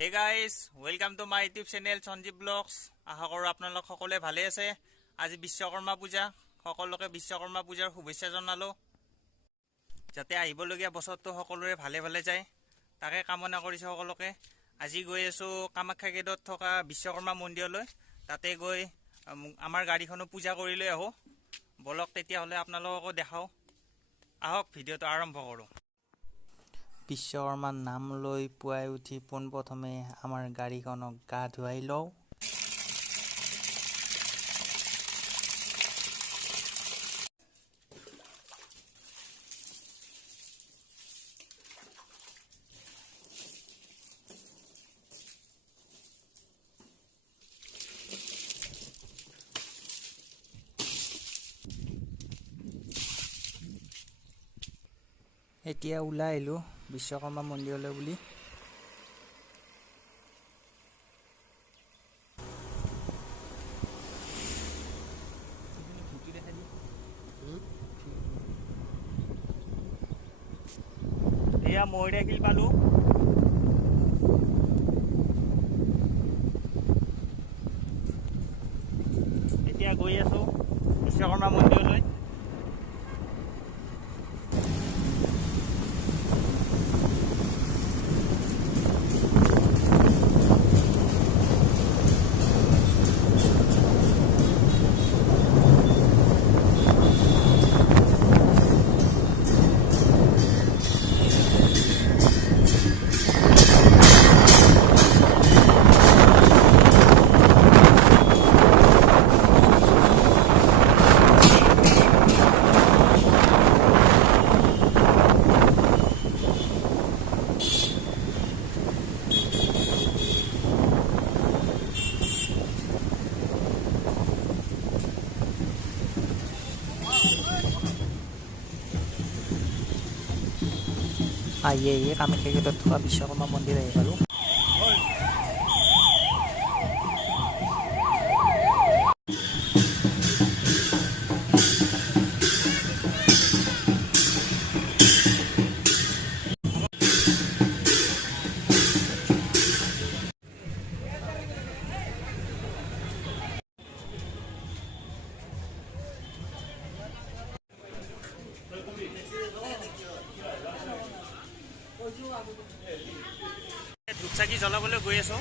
Hey guys, welcome to my YouTube channel Sanjeev Vlogs. আশা কৰোঁ আপোনালোক সকলোৱে ভালে আছে। আজি বিশ্বকৰ্মা পূজা, সকলোকে বিশ্বকৰ্মা পূজাৰ শুভেচ্ছা জনালোঁ। যাতে আহিবলগীয়া বছৰটো সকলোৰে ভালে ভালে যায় তাকে কামনা কৰিছোঁ সকলোকে। আজি গৈ আছোঁ কামাখ্যা গেটত থকা বিশ্বকৰ্মা মন্দিৰলৈ। তাতে গৈ আমাৰ গাড়ীখনো পূজা কৰি লৈ আহোঁ। বলক তেতিয়াহ'লে আপোনালোককো দেখাওঁ। আহক ভিডিঅ'টো আৰম্ভ কৰোঁ। বিশ্বকৰ্মাৰ নাম লৈ পুৱাই উঠি পোনপ্ৰথমে আমাৰ গাড়ীখনক গা ধুৱাই লওঁ। এতিয়া ওলাই আহিলোঁ বিশ্বকৰ্মা মন্দিৰলৈ বুলি। এয়া ময়ূৰীয়া শিল পালোঁ। এতিয়া গৈ আছোঁ বিশ্বকৰ্মা মন্দিৰলৈ। আহিয়ে কামাখ্যা গেটত থকা বিশ্বকৰ্মা মন্দিৰ আহি পালোঁ। ধূপ চাকি জ্বলাবলৈ গৈ আছোঁ।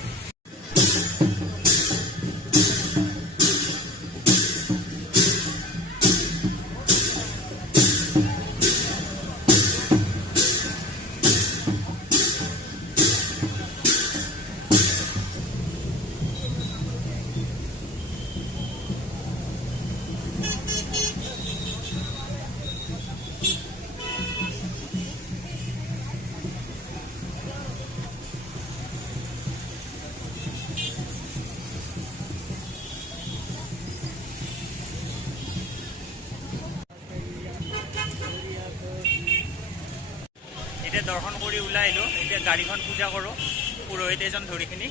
এতিয়া দৰ্শন কৰি ওলাই আহিলোঁ। এতিয়া গাড়ীখন পূজা কৰোঁ পুৰোহিত এজন ধৰি কিনি।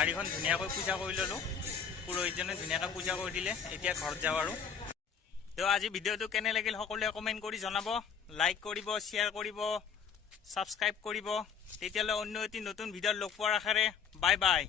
গাড়ীখন ধুনীয়াকৈ পূজা কৰি ল'লোঁ। পুৰোহিতজনে ধুনীয়াকৈ পূজা কৰি দিলে। এতিয়া ঘৰত যাওঁ আৰু। তো আজি ভিডিঅ'টো কেনে লাগিল সকলোৱে কমেণ্ট কৰি জনাব। লাইক কৰিব, শ্বেয়াৰ কৰিব, ছাবস্ক্ৰাইব কৰিব। তেতিয়ালৈ অন্য এটি নতুন ভিডিঅ'ত লগ পোৱাৰ আশাৰে বাই বাই।